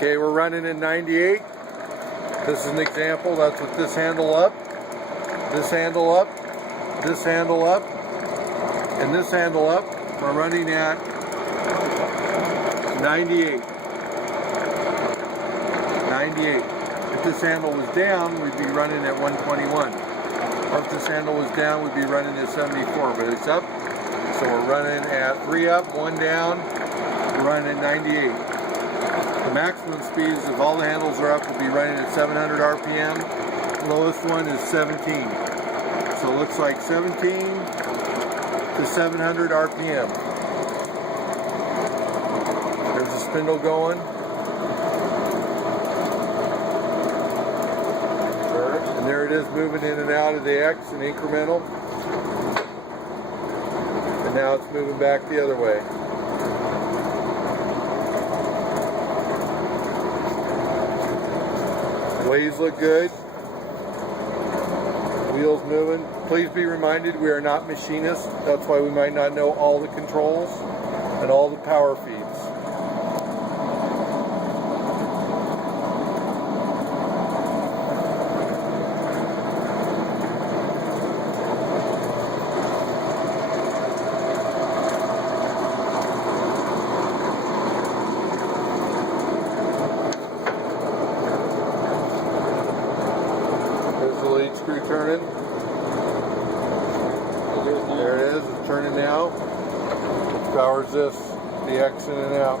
Okay, we're running in 98. This is an example. That's with this handle up, this handle up, this handle up, and this handle up. We're running at 98. 98. If this handle was down, we'd be running at 121. Or if this handle was down, we'd be running at 74. But it's up, so we're running at 3 up, 1 down. We're running at 98. The maximum speeds, if all the handles are up, will be running at 700 RPM. The lowest one is 17. So it looks like 17 to 700 RPM. There's the spindle going. And there it is moving in and out of the X and incremental. And now it's moving back the other way. Lathes look good. Wheels moving. Please be reminded we are not machinists. That's why we might not know all the controls and all the power feeds. Lead screw turning. There it is, it's turning now. Which powers this, the X in and out.